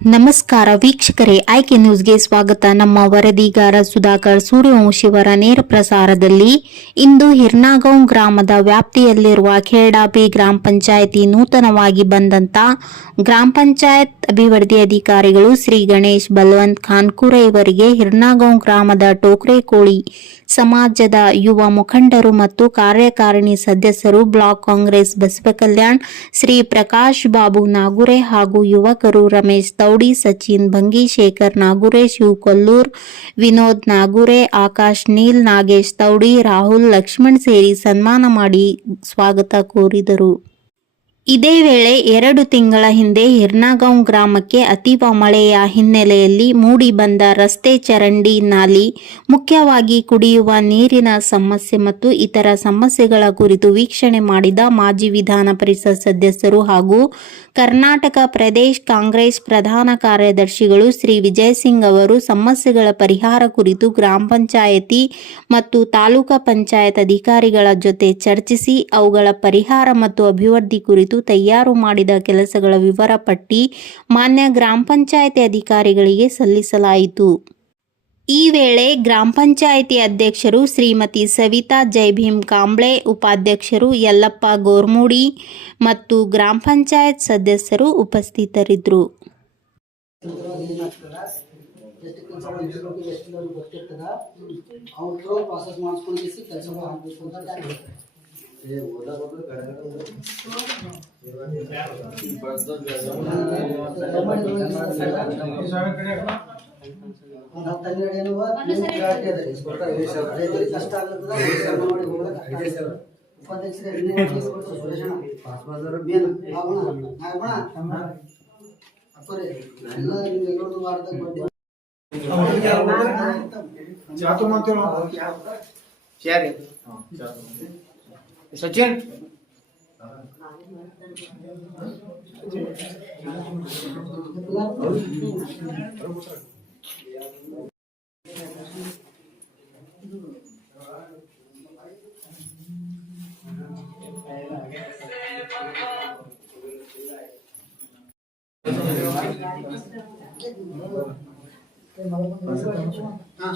ನಮಸ್ಕಾರ ವೀಕ್ಷಕರೇ, ಆಯ್ಕೆ ನ್ಯೂಸ್ಗೆ ಸ್ವಾಗತ. ನಮ್ಮ ವರದಿಗಾರ ಸುಧಾಕರ್ ಸೂರ್ಯವಂಶಿಯವರ ನೇರ ಪ್ರಸಾರದಲ್ಲಿ ಇಂದು ಹಿರ್ನಾಗೌಂ ಗ್ರಾಮದ ವ್ಯಾಪ್ತಿಯಲ್ಲಿರುವ ಖೇಡಾಬಿ ಗ್ರಾಮ ಪಂಚಾಯಿತಿ ನೂತನವಾಗಿ ಬಂದಂತ ಗ್ರಾಮ ಪಂಚಾಯತ್ ಅಭಿವೃದ್ಧಿ ಅಧಿಕಾರಿಗಳು ಶ್ರೀ ಗಣೇಶ್ ಬಲವಂತ್ ಖಾನ್ಕುರೆ ಇವರಿಗೆ ಹಿರ್ನಾಗೌಂ ಗ್ರಾಮದ ಟೋಕ್ರೆ ಕೋಳಿ ಸಮಾಜದ ಯುವ ಮುಖಂಡರು ಮತ್ತು ಕಾರ್ಯಕಾರಿಣಿ ಸದಸ್ಯರು ಬ್ಲಾಕ್ ಕಾಂಗ್ರೆಸ್ ಬಸವ ಕಲ್ಯಾಣ್, ಶ್ರೀ ಪ್ರಕಾಶ್ ಬಾಬು ನಾಗುರೆ ಹಾಗೂ ಯುವಕರು ರಮೇಶ್ ತೌಡಿ ಸಚಿನ್ ಭಂಗಿಶೇಖರ್ ನಾಗುರೆ, ಶಿವ್ ಕೊಲ್ಲೂರ್, ವಿನೋದ್ ನಾಗುರೆ, ಆಕಾಶ್ ನೀಲ್, ನಾಗೇಶ್ ತೌಡಿ ರಾಹುಲ್ ಲಕ್ಷ್ಮಣ್ ಸೇರಿ ಸನ್ಮಾನ ಮಾಡಿ ಸ್ವಾಗತ ಕೋರಿದರು. ಇದೇ ವೇಳೆ ಎರಡು ತಿಂಗಳ ಹಿಂದೆ ಹಿರ್ನಾಗಾಂವ್ ಗ್ರಾಮಕ್ಕೆ ಅತೀವ ಮಳೆಯ ಹಿನ್ನೆಲೆಯಲ್ಲಿ ಮೂಡಿಬಂದ ರಸ್ತೆ ಚರಂಡಿ ನಾಲಿ, ಮುಖ್ಯವಾಗಿ ಕುಡಿಯುವ ನೀರಿನ ಸಮಸ್ಯೆ ಮತ್ತು ಇತರ ಸಮಸ್ಯೆಗಳ ಕುರಿತು ವೀಕ್ಷಣೆ ಮಾಡಿದ ಮಾಜಿ ವಿಧಾನ ಪರಿಷತ್ ಸದಸ್ಯರು ಹಾಗೂ ಕರ್ನಾಟಕ ಪ್ರದೇಶ್ ಕಾಂಗ್ರೆಸ್ ಪ್ರಧಾನ ಕಾರ್ಯದರ್ಶಿಗಳು ಶ್ರೀ ವಿಜಯ್ ಸಿಂಗ್ ಅವರು ಸಮಸ್ಯೆಗಳ ಪರಿಹಾರ ಕುರಿತು ಗ್ರಾಮ ಪಂಚಾಯಿತಿ ಮತ್ತು ತಾಲೂಕಾ ಪಂಚಾಯತ್ ಅಧಿಕಾರಿಗಳ ಜೊತೆ ಚರ್ಚಿಸಿ ಅವುಗಳ ಪರಿಹಾರ ಮತ್ತು ಅಭಿವೃದ್ಧಿ ಕುರಿತು ತಯಾರು ಮಾಡಿದ ಕೆಲಸಗಳ ವಿವರ ಪಟ್ಟಿ ಮಾನ್ಯ ಗ್ರಾಮ ಪಂಚಾಯತಿ ಅಧಿಕಾರಿಗಳಿಗೆ ಸಲ್ಲಿಸಲಾಯಿತು. ಈ ವೇಳೆ ಗ್ರಾಮ ಪಂಚಾಯಿತಿ ಅಧ್ಯಕ್ಷರು ಶ್ರೀಮತಿ ಸವಿತಾ ಜೈಭೀಮ್ ಕಾಂಬ್ಳೆ, ಉಪಾಧ್ಯಕ್ಷರು ಯಲ್ಲಪ್ಪ ಗೋರ್ಮುಡಿ ಮತ್ತು ಗ್ರಾಮ ಪಂಚಾಯತ್ ಸದಸ್ಯರು ಉಪಸ್ಥಿತರಿದ್ದರು. ವಾರದಾಗ ಬರ್ತೀನಿ. ಸಚಿನ್ ఆ